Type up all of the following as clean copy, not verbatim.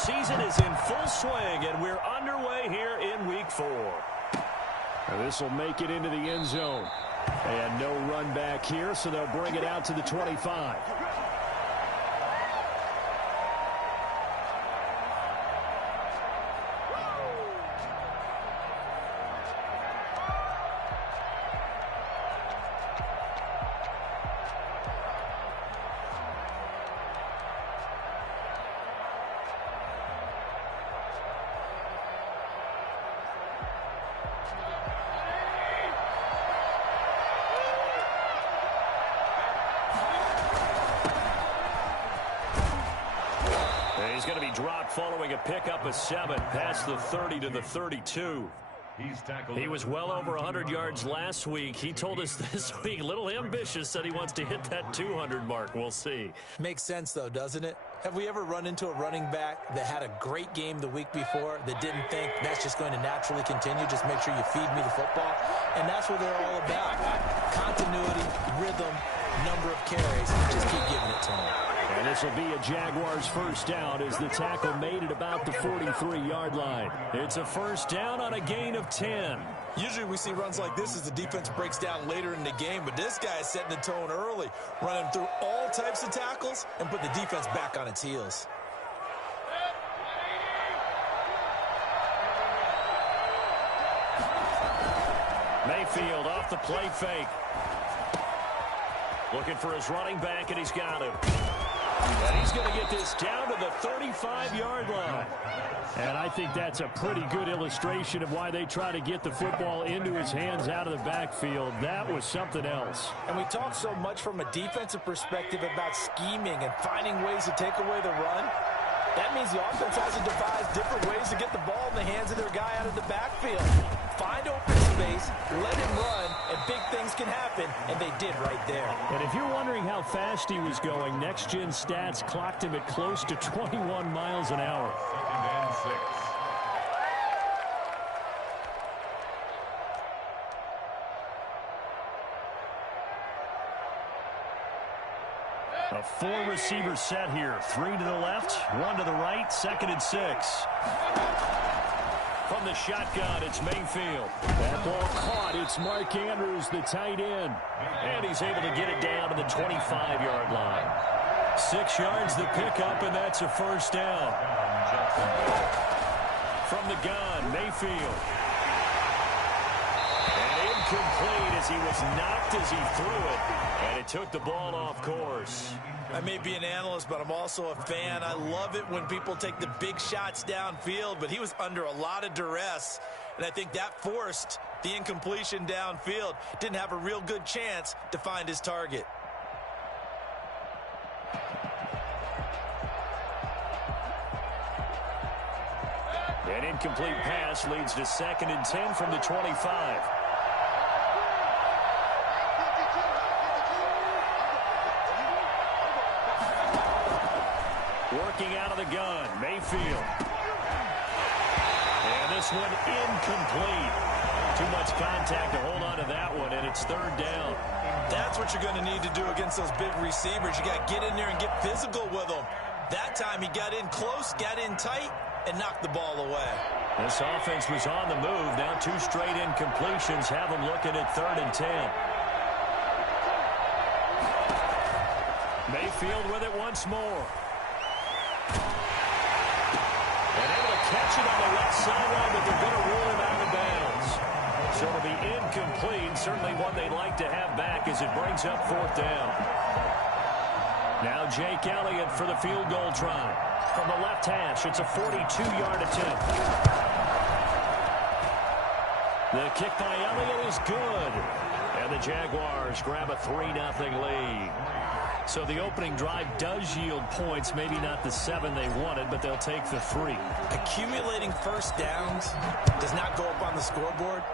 season is in full swing, and we're underway here in Week 4. This will make it into the end zone. And no run back here, so they'll bring it out to the 25. He's going to be dropped following a pickup of 7 past the 30 to the 32. He was well over 100 yards last week. He told us this week, a little ambitious, said he wants to hit that 200 mark. We'll see. Makes sense, though, doesn't it? Have we ever run into a running back that had a great game the week before that didn't think that's just going to naturally continue? Just make sure you feed me the football. And that's what they're all about. Continuity, rhythm, number of carries. Just keep giving it to them. And this will be a Jaguars first down as the tackle made at about the 43-yard line. It's a first down on a gain of 10. Usually we see runs like this as the defense breaks down later in the game, but this guy is setting the tone early, running through all types of tackles and put the defense back on its heels. Mayfield off the play fake. Looking for his running back, and he's got him. And he's going to get this down to the 35-yard line. And I think that's a pretty good illustration of why they try to get the football into his hands out of the backfield. That was something else. And we talk so much from a defensive perspective about scheming and finding ways to take away the run. That means the offense has to devise different ways to get the ball in the hands of their guy out of the backfield. Find open space, let him run, and big things can happen, and they did right there. And if you're wondering how fast he was going, Next Gen Stats clocked him at close to 21 miles an hour. Second and 6. A 4-receiver set here. 3 to the left, 1 to the right, 2nd and 6. From the shotgun, it's Mayfield. That ball caught. It's Mark Andrews, the tight end. And he's able to get it down to the 25-yard line. 6 yards the pickup, and that's a first down. From the gun, Mayfield. And incomplete as he was knocked as he threw it. And it took the ball off course. I may be an analyst, but I'm also a fan. I love it when people take the big shots downfield, but he was under a lot of duress, and I think that forced the incompletion downfield. Didn't have a real good chance to find his target. An incomplete pass leads to 2nd and 10 from the 25. Working out of the gun, Mayfield. And this one incomplete. Too much contact to hold on to that one, and it's 3rd down. That's what you're going to need to do against those big receivers. You got to get in there and get physical with them. That time he got in close, got in tight, and knocked the ball away. This offense was on the move. Now 2 straight incompletions have them looking at 3rd and 10. Mayfield with it once more. And able to catch it on the left sideline, but they're going to rule him out of bounds. So it'll be incomplete. Certainly one they'd like to have back as it brings up 4th down. Now Jake Elliott for the field goal try. From the left hash, it's a 42-yard attempt. The kick by Elliott is good. And the Jaguars grab a 3-0 lead. So the opening drive does yield points, maybe not the 7 they wanted, but they'll take the 3. Accumulating first downs does not go up on the scoreboard,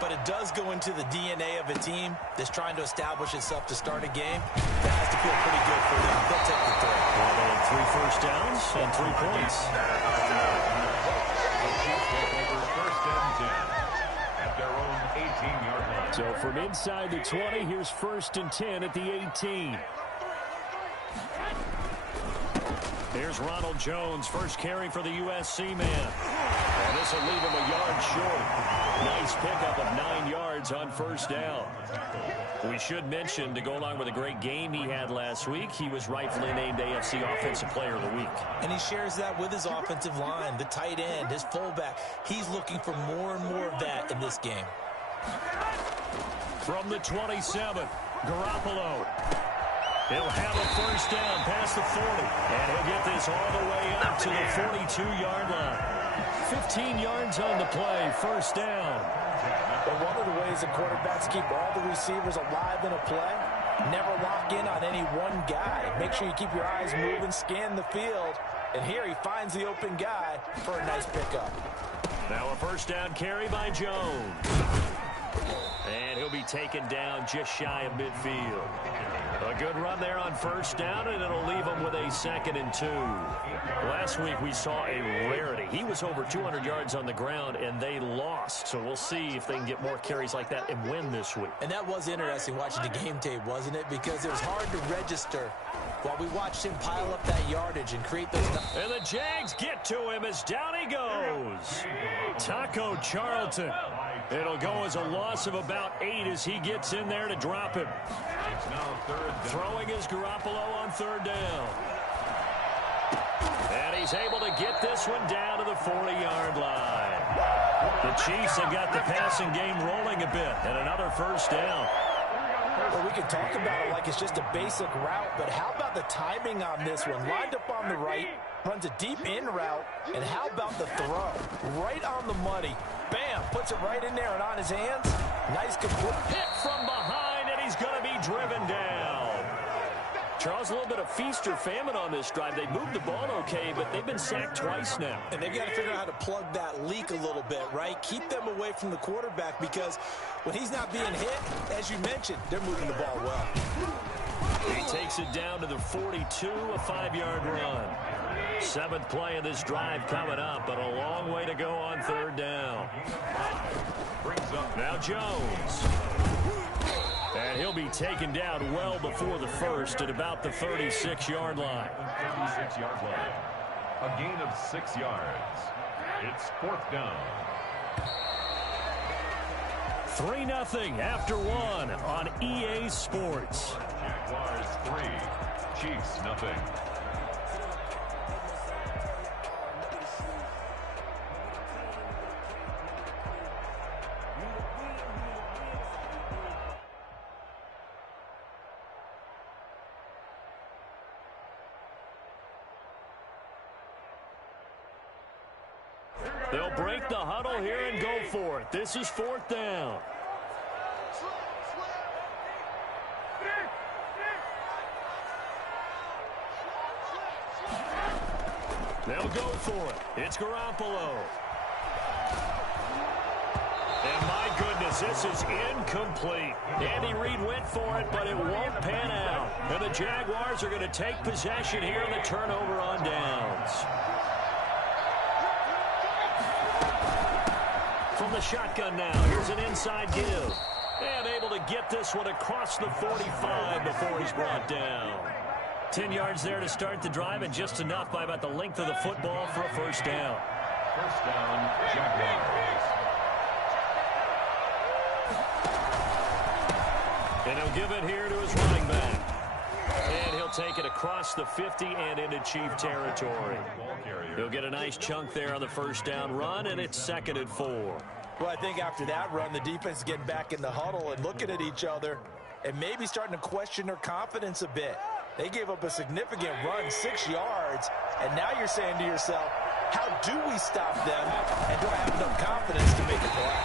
but it does go into the DNA of a team that's trying to establish itself to start a game. That has to feel pretty good for them. They'll take the 3. Well, they had 3 first downs and 3 points. First and 10 at their own 18-yard line. So from inside the 20, here's 1st and 10 at the 18. Here's Ronald Jones, first carry for the USC man. And this will leave him a yard short. Nice pickup of 9 yards on first down. We should mention, to go along with a great game he had last week, he was rightfully named AFC Offensive Player of the Week. And he shares that with his offensive line, the tight end, his fullback. He's looking for more and more of that in this game. From the 27, Garoppolo. He'll have a first down past the 40. And he'll get this all the way up to the 42-yard line. 15 yards on the play, first down. But one of the ways that quarterbacks keep all the receivers alive in a play, never lock in on any one guy. Make sure you keep your eyes moving, scan the field. And here he finds the open guy for a nice pickup. Now a first down carry by Jones. And he'll be taken down just shy of midfield. A good run there on first down, and it'll leave him with a 2nd and 2. Last week we saw a rarity. He was over 200 yards on the ground, and they lost. So we'll see if they can get more carries like that and win this week. And that was interesting watching the game tape, wasn't it? Because it was hard to register while we watched him pile up that yardage and create those... And the Jags get to him as down he goes. Taco Charlton. It'll go as a loss of about 8 as he gets in there to drop him. It's now 3rd down. Throwing is Garoppolo on 3rd down. And he's able to get this one down to the 40-yard line. The Chiefs have got the passing game rolling a bit, and another first down. Well, we can talk about it like it's just a basic route, but how about the timing on this one? Lined up on the right, runs a deep in route, and how about the throw? Right on the money. Bam, puts it right in there and on his hands. Nice complete. Hit from behind, and he's going to be driven down. Charles, a little bit of feast or famine on this drive. They moved the ball okay, but they've been sacked twice now. And they've got to figure out how to plug that leak a little bit, right? Keep them away from the quarterback, because when he's not being hit, as you mentioned, they're moving the ball well. He takes it down to the 42, a 5-yard run. 7th play of this drive coming up, but a long way to go on 3rd down. Now Jones. And he'll be taken down well before the first at about the 36-yard line. 36-yard line. A gain of 6 yards. It's 4th down. 3-0 after 1 on EA Sports. Jaguars 3, Chiefs 0. They'll break the huddle here and go for it. This is 4th down. They'll go for it. It's Garoppolo. And my goodness, this is incomplete. Andy Reid went for it, but it won't pan out. And the Jaguars are going to take possession here in the turnover on downs. From the shotgun now, here's an inside give. And able to get this one across the 45 before he's brought down. 10 yards there to start the drive, and just enough by about the length of the football for a first down. First down, Jaguars. And he'll give it here to his running back. And he'll take it across the 50 and into Chief territory. He'll get a nice chunk there on the first down run, and it's 2nd and 4. Well, I think after that run, the defense is getting back in the huddle and looking at each other and maybe starting to question their confidence a bit. They gave up a significant run, 6 yards, and now you're saying to yourself, how do we stop them, and do I have enough confidence to make a play?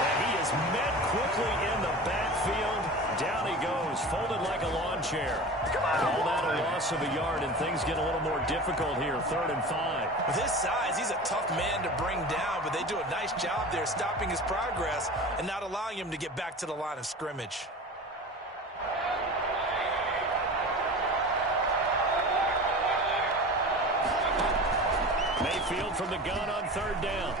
And he is met quickly in the backfield. Down he goes, folded like a lawn chair. Call that a loss of a yard, and things get a little more difficult here, 3rd and 5. With his size, he's a tough man to bring down, but they do a nice job there stopping his progress and not allowing him to get back to the line of scrimmage. Mayfield from the gun on 3rd down.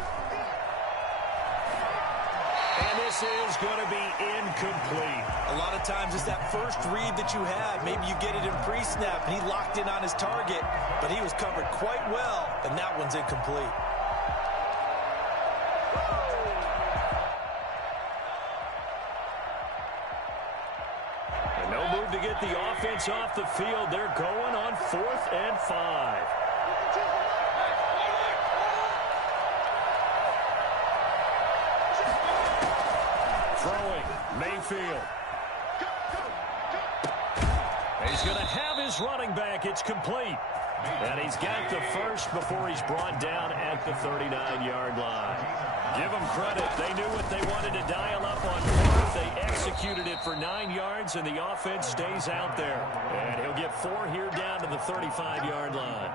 And this is going to be incomplete. A lot of times it's that first read that you have. Maybe you get it in pre-snap, and he locked in on his target, but he was covered quite well, and that one's incomplete. And no move to get the offense off the field. They're going on 4th and 5. Throwing, Mayfield. He's going to have his running back. It's complete. And he's got the first before he's brought down at the 39-yard line. Give them credit. They knew what they wanted to dial up on 4th. They executed it for 9 yards, and the offense stays out there. And he'll get 4 here down to the 35-yard line.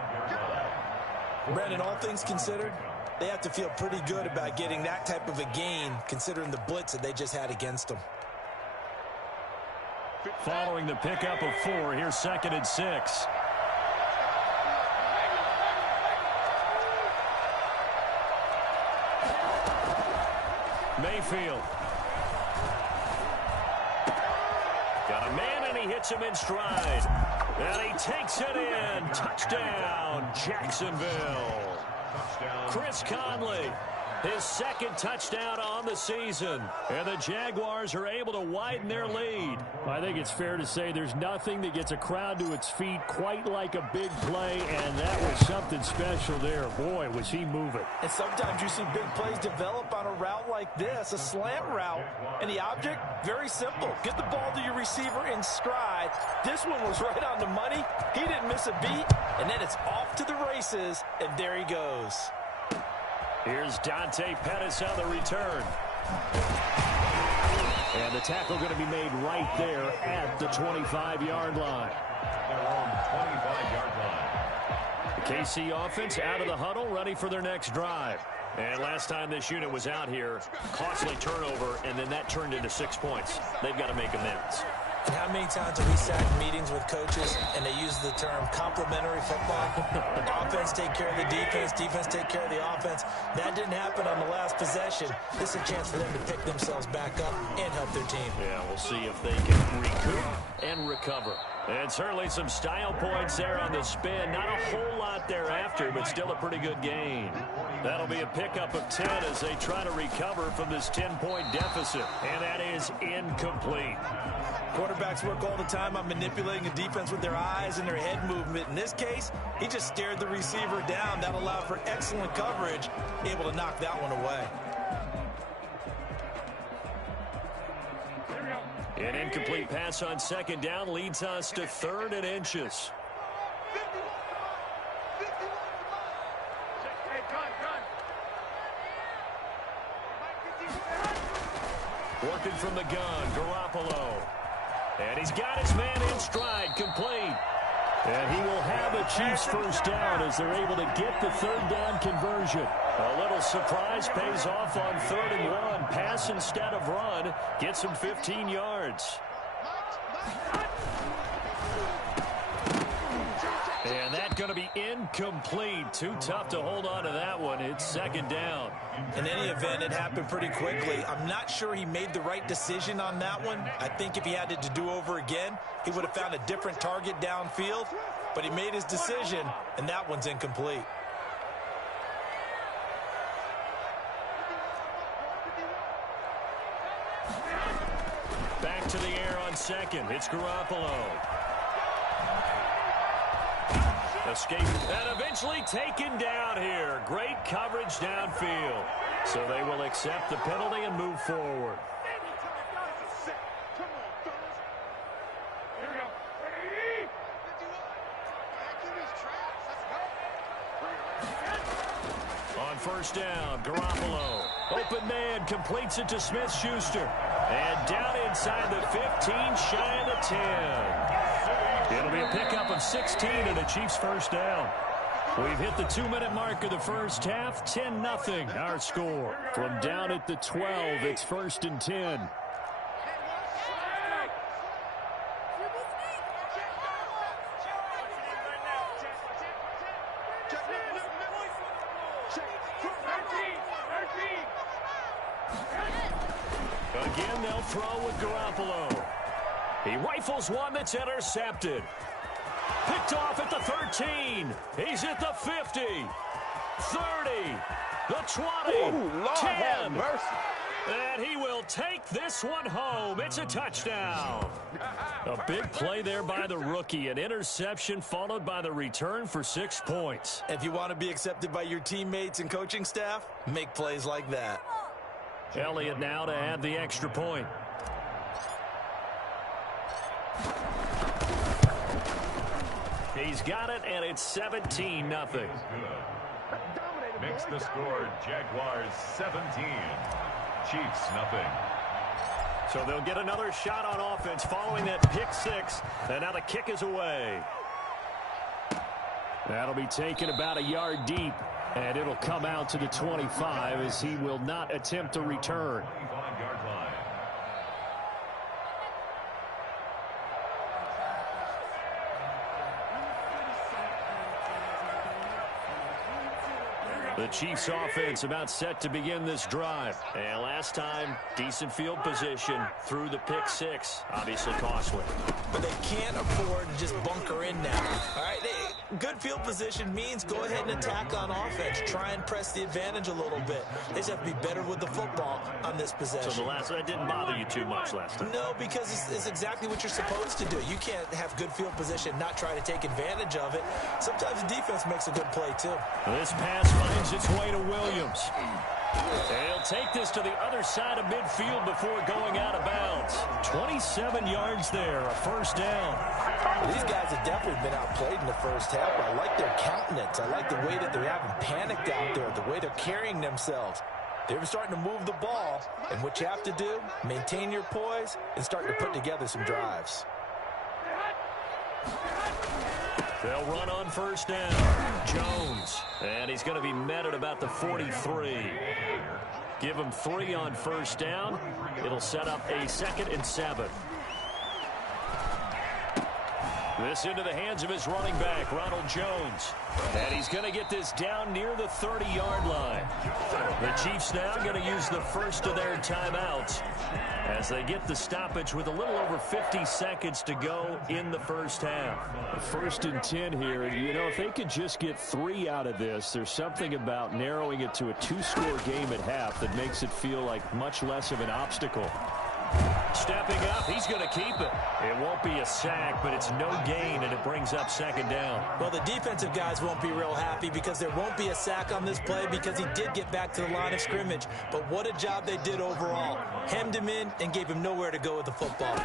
Brandon, all things considered, they have to feel pretty good about getting that type of a gain, considering the blitz that they just had against them. Following the pickup of 4, here's 2nd and 6. Mayfield. Got a man, and he hits him in stride. And he takes it in. Touchdown, Jacksonville. Chris Conley, his 2nd touchdown on the season. And the Jaguars are able to widen their lead. I think it's fair to say there's nothing that gets a crowd to its feet quite like a big play, and that was something special there. Boy, was he moving. And sometimes you see big plays develop on a route like this, a slant route. And the object, very simple. Get the ball to your receiver in stride. This one was right on the money. He didn't miss a beat. And then it's off to the races, and there he goes. Here's Dante Pettis on the return. And the tackle going to be made right there at the 25-yard line. Their own 25-yard line. The KC offense out of the huddle, ready for their next drive. And last time this unit was out here, costly turnover, and then that turned into 6 points. They've got to make amends. And how many times have we sat in meetings with coaches and they use the term complementary football? Offense take care of the defense, defense take care of the offense. That didn't happen on the last possession. This is a chance for them to pick themselves back up and help their team. Yeah, we'll see if they can recoup and recover. And certainly some style points there on the spin. Not a whole lot thereafter, but still a pretty good gain. That'll be a pickup of 10 as they try to recover from this 10-point deficit. And that is incomplete. Quarterbacks work all the time on manipulating a defense with their eyes and their head movement. In this case, he just stared the receiver down. That allowed for excellent coverage, able to knock that one away. An incomplete pass on 2nd down leads us to 3rd and inches. Working from the gun, Garoppolo. And he's got his man in stride, complete. And he will have a Chiefs first down as they're able to get the 3rd down conversion. A little surprise pays off on 3rd and 1. Pass instead of run. Gets him 15 yards. And that's going to be incomplete. Too tough to hold on to that one. It's 2nd down. In any event, it happened pretty quickly. I'm not sure he made the right decision on that one. I think if he had it to do over again, he would have found a different target downfield. But he made his decision, and that one's incomplete. Back to the air on 2nd. It's Garoppolo. Escape and eventually taken down here. Great coverage downfield. So they will accept the penalty and move forward. On 1st down, Garoppolo. Open man completes it to Smith-Schuster. And down inside the 15, shy of the 10. It'll be a pickup of 16 and a Chiefs first down. We've hit the 2-minute mark of the first half. 10-0 our score. From down at the 12, it's 1st and 10. Again, they'll throw with Garoppolo. He rifles one that's intercepted. Picked off at the 13. He's at the 50. 30. The 20. Ooh, Lord 10. have mercy. And he will take this one home. It's a touchdown. A big play there by the rookie. An interception followed by the return for 6 points. If you want to be accepted by your teammates and coaching staff, make plays like that. Elliott now to add the extra point. He's got it, and it's 17-0. Makes the score Jaguars 17, Chiefs nothing. So they'll get another shot on offense following that pick six, and now the kick is away. That'll be taken about a yard deep, and it'll come out to the 25 as he will not attempt to return. 25-yard line. The Chiefs offense about set to begin this drive. And last time, decent field position through the pick six. Obviously costly. But they can't afford to just bunker in now. All right, good field position means go ahead and attack on offense. Try and press the advantage a little bit. They just have to be better with the football on this possession. So that didn't bother you too much last time? No, because it's exactly what you're supposed to do. You can't have good field position and not try to take advantage of it. Sometimes the defense makes a good play, too. This pass finds its way to Williams. He'll take this to the other side of midfield before going out of bounds. 27 yards there, a first down. These guys have definitely been outplayed in the first half. I like their countenance. I like the way that they're having panicked out there, the way they're carrying themselves. They're starting to move the ball, and what you have to do, maintain your poise and start to put together some drives. They'll run on first down. Jones. And he's going to be met at about the 43. Give him 3 on first down. It'll set up a 2nd and 7. This into the hands of his running back, Ronald Jones. And he's going to get this down near the 30-yard line. The Chiefs now going to use the first of their timeouts as they get the stoppage with a little over 50 seconds to go in the first half. 1st and 10 here, and you know, if they could just get 3 out of this, there's something about narrowing it to a 2-score game at half that makes it feel like much less of an obstacle. Stepping up, he's going to keep it. It won't be a sack, but it's no gain, and it brings up 2nd down. Well, the defensive guys won't be real happy because there won't be a sack on this play because he did get back to the line of scrimmage. But what a job they did overall. Hemmed him in and gave him nowhere to go with the football.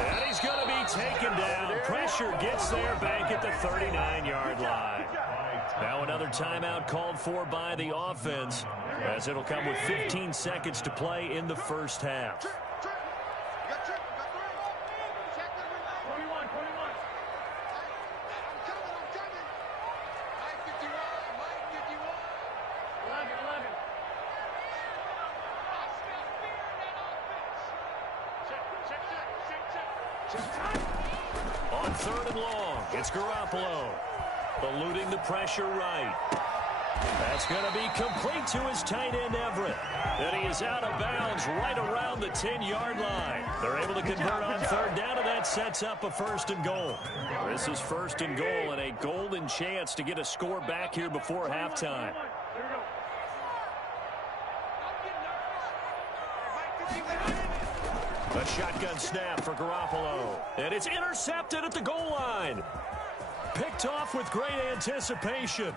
And he's going to be taken down. Pressure gets there back at the 39-yard line. Now another timeout called for by the offense, as it'll come with 15 seconds to play in the first half. On 3rd and long, it's Garoppolo. Eluding the pressure right. That's going to be complete to his tight end, Everett. And he is out of bounds right around the 10-yard line. They're able to convert on 3rd down, and that sets up a 1st and goal. This is 1st and goal and a golden chance to get a score back here before halftime. A shotgun snap for Garoppolo. And it's intercepted at the goal line. Picked off with great anticipation.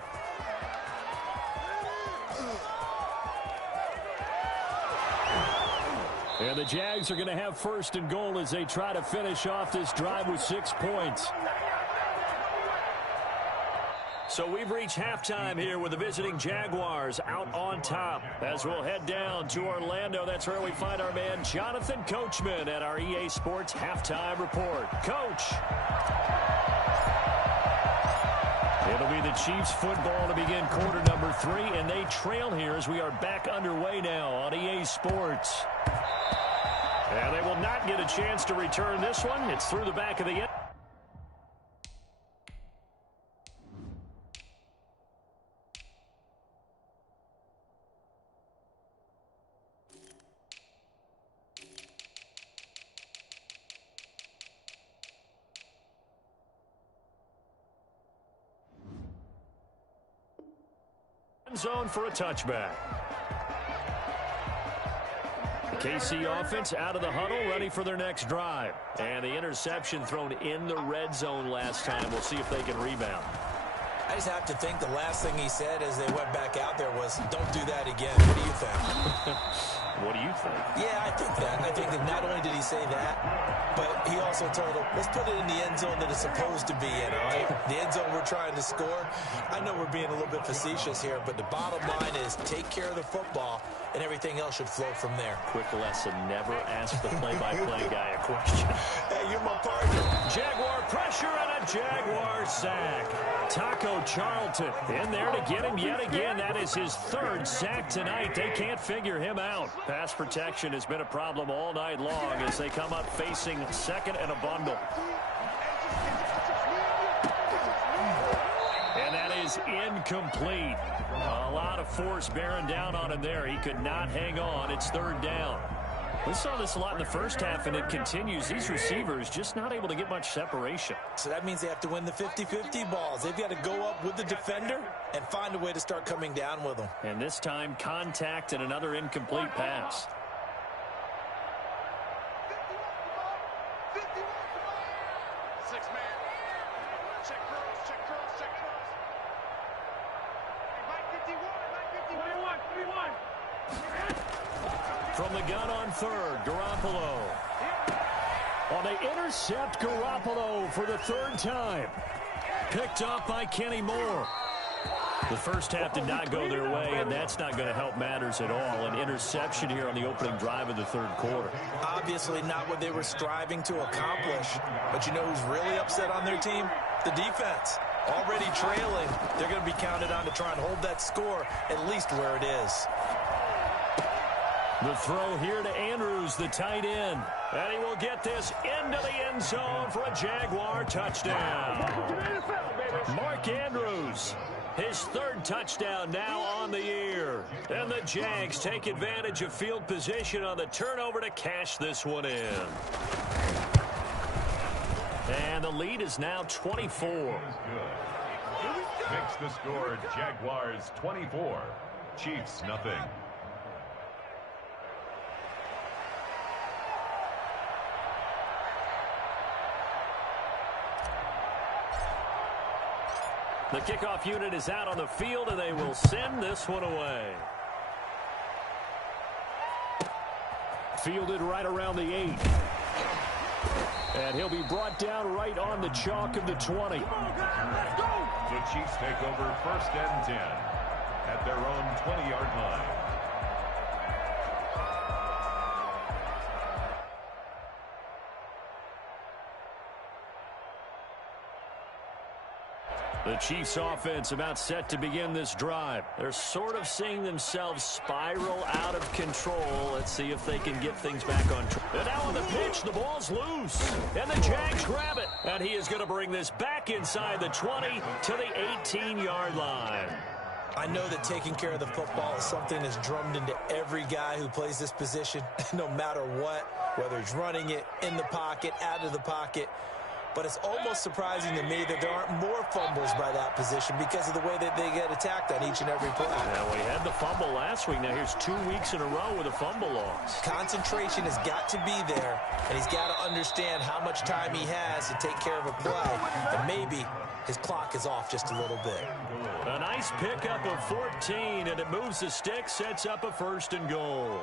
And the Jags are going to have 1st and goal as they try to finish off this drive with 6 points. So we've reached halftime here with the visiting Jaguars out on top. As we'll head down to Orlando, that's where we find our man Jonathan Coachman at our EA Sports Halftime Report. Coach. It'll be the Chiefs football to begin quarter number 3, and they trail here as we are back underway now on EA Sports. And they will not get a chance to return this one. It's through the back of the end. Zone for a touchback. KC offense out of the huddle, ready for their next drive. And the interception thrown in the red zone last time. We'll see if they can rebound. I just have to think the last thing he said as they went back out there was, don't do that again. What do you think? What do you think? Yeah, I think that. I think that not only did he say that, but he also told him, let's put it in the end zone that it's supposed to be in, all right? The end zone we're trying to score. I know we're being a little bit facetious here, but the bottom line is take care of the football, and everything else should flow from there. Quick lesson, never ask the play-by-play guy a question. Hey, you're my partner. Jaguar pressure and a Jaguar sack. Taco Charlton in there to get him yet again. That is his third sack tonight. They can't figure him out. Pass protection has been a problem all night long as they come up facing second and a bundle. And that is incomplete. A lot of force bearing down on him there. He could not hang on. It's third down. We saw this a lot in the first half, and it continues. These receivers just not able to get much separation. So that means they have to win the 50-50 balls. They've got to go up with the defender and find a way to start coming down with them. And this time, contact and another incomplete pass. From the gun on third, Garoppolo. Oh, they intercept Garoppolo for the third time. Picked up by Kenny Moore. The first half did not go their way, and that's not going to help matters at all. An interception here on the opening drive of the third quarter. Obviously not what they were striving to accomplish. But you know who's really upset on their team? The defense. Already trailing. They're going to be counted on to try and hold that score at least where it is. The throw here to Andrews, the tight end. And he will get this into the end zone for a Jaguar touchdown. Mark Andrews, his third touchdown now on the year. And the Jags take advantage of field position on the turnover to cash this one in. And the lead is now 24. Makes the score Jaguars 24, Chiefs nothing. The kickoff unit is out on the field, and they will send this one away. Fielded right around the 8. And he'll be brought down right on the chalk of the 20. The Chiefs take over first and 10 at their own 20-yard line. The Chiefs offense about set to begin this drive. They're sort of seeing themselves spiral out of control. Let's see if they can get things back on track. And now on the pitch, the ball's loose. And the Jags grab it. And he is going to bring this back inside the 20 to the 18-yard line. I know that taking care of the football is something that's drummed into every guy who plays this position, no matter what, whether it's running it, in the pocket, out of the pocket. But it's almost surprising to me that there aren't more fumbles by that position because of the way that they get attacked on each and every play. Now, we had the fumble last week. Now, here's 2 weeks in a row with a fumble loss. Concentration has got to be there, and he's got to understand how much time he has to take care of a play. And maybe his clock is off just a little bit. A nice pickup of 14, and it moves the stick, sets up a first and goal.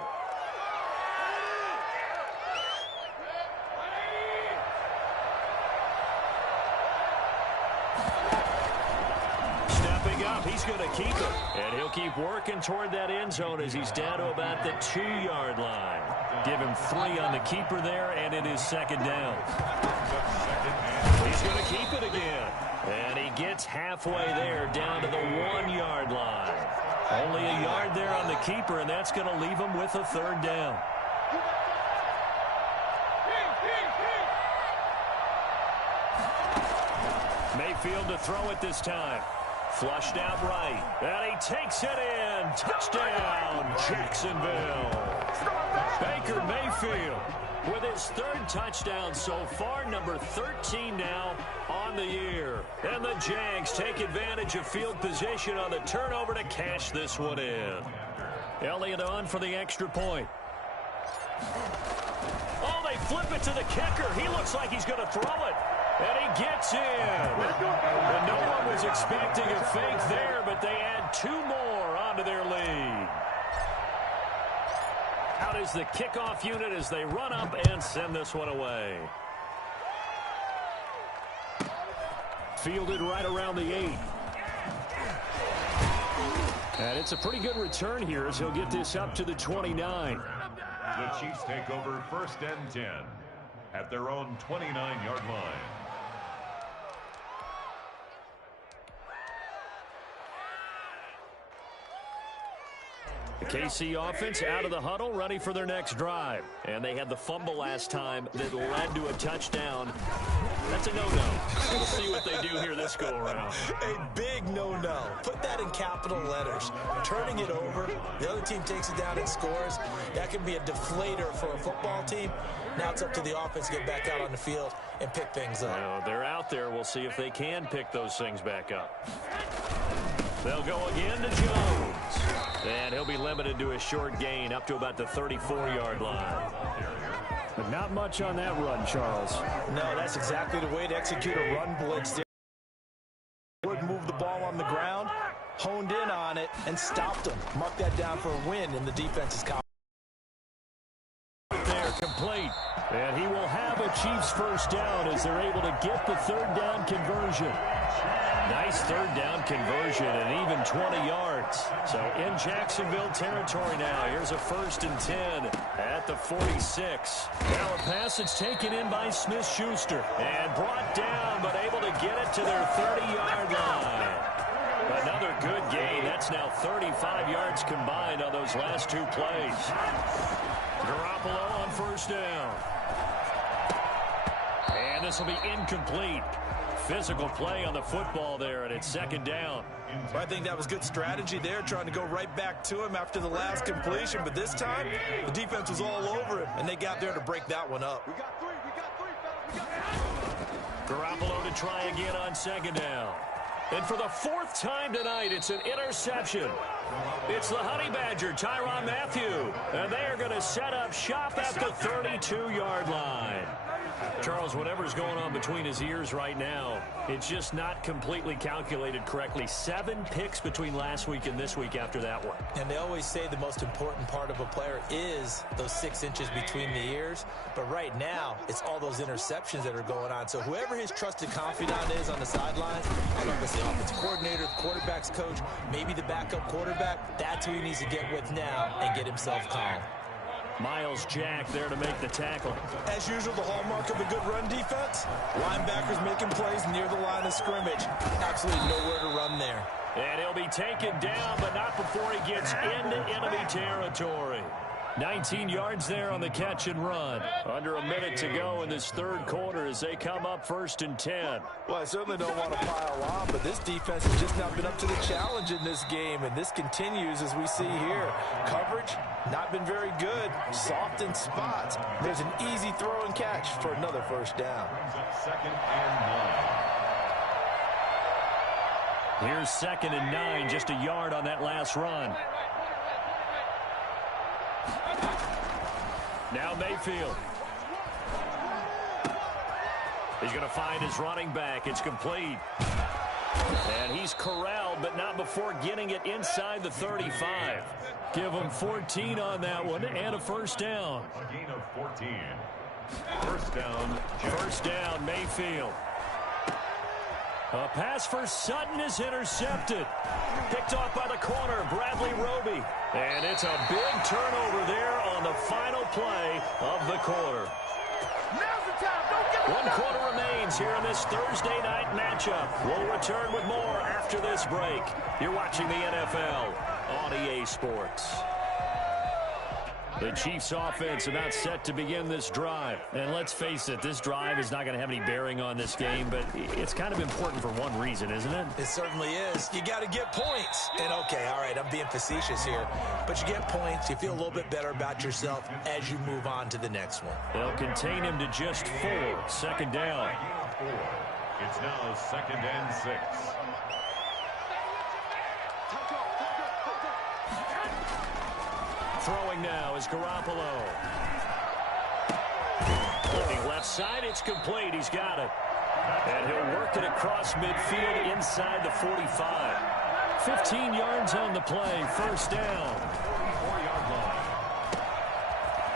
He's going to keep it, and he'll keep working toward that end zone as he's down to about the 2-yard line. Give him 3 on the keeper there, and it is second down. He's going to keep it again, and he gets halfway there down to the 1-yard line. Only a yard there on the keeper, and that's going to leave him with a third down. Mayfield to throw it this time. Flushed out right. And he takes it in. Touchdown, Jacksonville. Baker Mayfield with his third touchdown so far, number 13 now on the year. And the Jags take advantage of field position on the turnover to cash this one in. Elliott on for the extra point. Oh, they flip it to the kicker. He looks like he's going to throw it. And he gets in. And no one was expecting a fake there, but they add 2 more onto their lead. Out is the kickoff unit as they run up and send this one away. Fielded right around the 8. And it's a pretty good return here as he'll get this up to the 29. The Chiefs take over 1st and 10 at their own 29-yard line. The KC offense out of the huddle, ready for their next drive. And they had the fumble last time that led to a touchdown. That's a no-no. We'll see what they do here this go-around. A big no-no. Put that in capital letters. Turning it over, the other team takes it down and scores. That can be a deflator for a football team. Now it's up to the offense to get back out on the field and pick things up. Well, they're out there. We'll see if they can pick those things back up. They'll go again to Jones. And he'll be limited to a short gain up to about the 34-yard line. But not much on that run, Charles. No, that's exactly the way to execute a run blitz there. Would move the ball on the ground, honed in on it, and stopped him. Mark that down for a win in the defense's column. There, complete. And he will have a Chiefs first down as they're able to get the third down conversion. Nice third down conversion and even 20 yards. So in Jacksonville territory now. Here's a 1st and 10 at the 46. Now a pass that's taken in by Smith-Schuster and brought down, but able to get it to their 30-yard line. Another good gain. That's now 35 yards combined on those last 2 plays. Garoppolo on 1st down. And this will be incomplete. Physical play on the football there, and it's 2nd down. I think that was good strategy there, trying to go right back to him after the last completion. But this time, the defense was all over him, and they got there to break that one up. Garoppolo to try again on 2nd down. And for the 4th time tonight, it's an interception. It's the Honey Badger, Tyrann Mathieu. And they are going to set up shop at the 32-yard line. Charles, whatever's going on between his ears right now, it's just not completely calculated correctly. 7 picks between last week and this week after that one. And they always say the most important part of a player is those 6 inches between the ears. But right now, it's all those interceptions that are going on. So whoever his trusted confidant is on the sidelines, I don't know if it's the offensive coordinator, the quarterback's coach, maybe the backup quarterback, that's who he needs to get with now and get himself calm. Myles Jack there to make the tackle. As usual, the hallmark of a good run defense, linebackers making plays near the line of scrimmage. Absolutely nowhere to run there. And he'll be taken down, but not before he gets into enemy territory. 19 yards there on the catch and run. Under a minute to go in this 3rd quarter as they come up 1st and 10. Well, I certainly don't want to pile on, but this defense has just not been up to the challenge in this game, and this continues as we see here. Coverage, not been very good. Soft in spots. There's an easy throw and catch for another 1st down. 2nd and 9. Here's 2nd and 9, just a yard on that last run. Now Mayfield. He's going to find his running back. It's complete. And he's corralled, but not before getting it inside the 35. Give him 14 on that one and a 1st down. A gain of 14. 1st down. 1st down, Mayfield. A pass for Sutton is intercepted. Picked off by the corner, Bradley Roby. And it's a big turnover there on the final play of the quarter. 1 quarter remains here in this Thursday night matchup. We'll return with more after this break. You're watching the NFL on EA Sports. The Chiefs offense about set to begin this drive. And let's face it, this drive is not going to have any bearing on this game, but it's kind of important for one reason, isn't it? It certainly is. You got to get points. And okay, all right, I'm being facetious here, but you get points, you feel a little bit better about yourself as you move on to the next one. They'll contain him to just 4. Second down. It's now 2nd and 6. Throwing now is Garoppolo. Looking left side, it's complete. He's got it. And he'll work it across midfield inside the 45. 15 yards on the play. First down. 4-yard line.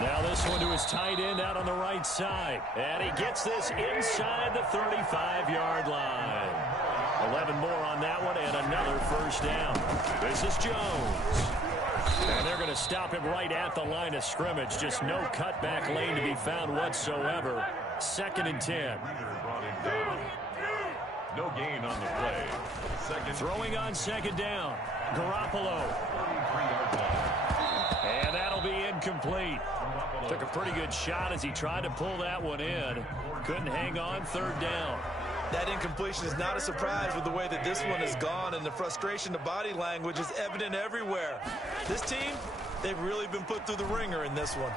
Now this one to his tight end out on the right side. And he gets this inside the 35-yard line. 11 more on that one and another first down. This is Jones. And they're going to stop him right at the line of scrimmage. Just no cutback lane to be found whatsoever. 2nd and 10. Brought him down. No gain on the play. Throwing on 2nd down. Garoppolo. 33-yard line. And that'll be incomplete. Took a pretty good shot as he tried to pull that one in. Couldn't hang on. 3rd down. That incompletion is not a surprise with the way that this one has gone, and the frustration, the body language is evident everywhere. This team, they've really been put through the ringer in this one.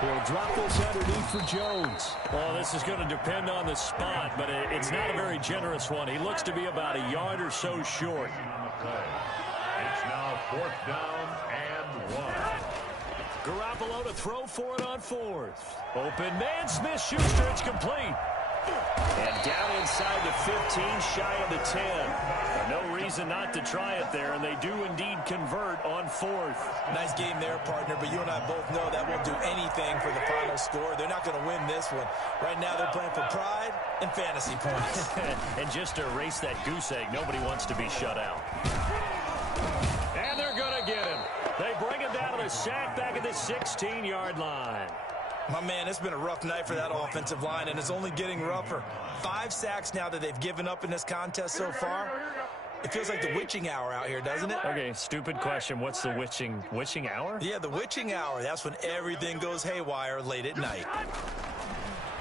He'll drop this underneath for Jones. Well, this is going to depend on the spot, but it's not a very generous one. He looks to be about a yard or so short. It's now 4th down and 1. Garoppolo to throw for it on 4th. Open man, Smith-Schuster, it's complete. And down inside the 15, shy of the 10. No reason not to try it there, and they do indeed convert on 4th. Nice game there, partner, but you and I both know that won't do anything for the final score. They're not going to win this one. Right now they're playing for pride and fantasy points. And just to erase that goose egg, nobody wants to be shut out. And they're going to get him. They bring him down to the sack back at the 16-yard line. My man, it's been a rough night for that offensive line, and it's only getting rougher. 5 sacks now that they've given up in this contest so far. It feels like the witching hour out here, doesn't it? Okay, stupid question. What's the witching hour? Yeah, the witching hour. That's when everything goes haywire late at night.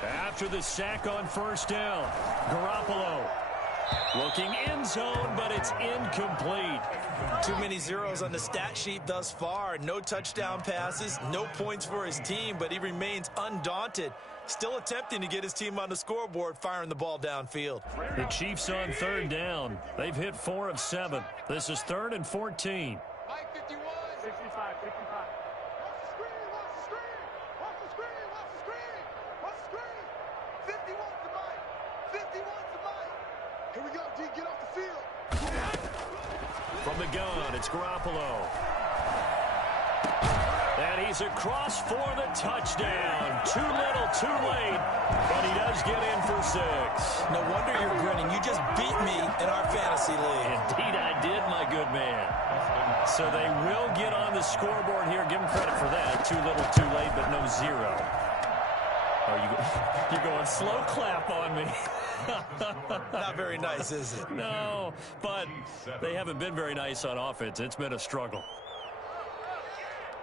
After the sack on 1st down, Garoppolo looking end zone, but it's incomplete. Too many zeros on the stat sheet thus far. No touchdown passes, no points for his team, but he remains undaunted. Still attempting to get his team on the scoreboard, firing the ball downfield. The Chiefs on 3rd down. They've hit 4 of 7. This is 3rd and 14. Mike 51. 65. Watch the screen. Watch the screen. 51's to Mike. 51's to Mike. Here we go, D. Get off the field. From the gun, it's Garoppolo. And he's across for the touchdown. Too little, too late. But he does get in for 6. No wonder you're grinning. You just beat me in our fantasy league. Indeed I did, my good man. So they will get on the scoreboard here. Give them credit for that. Too little, too late, but no 0. Oh, you're going slow clap on me. Not very nice, is it? No, but they haven't been very nice on offense. It's been a struggle.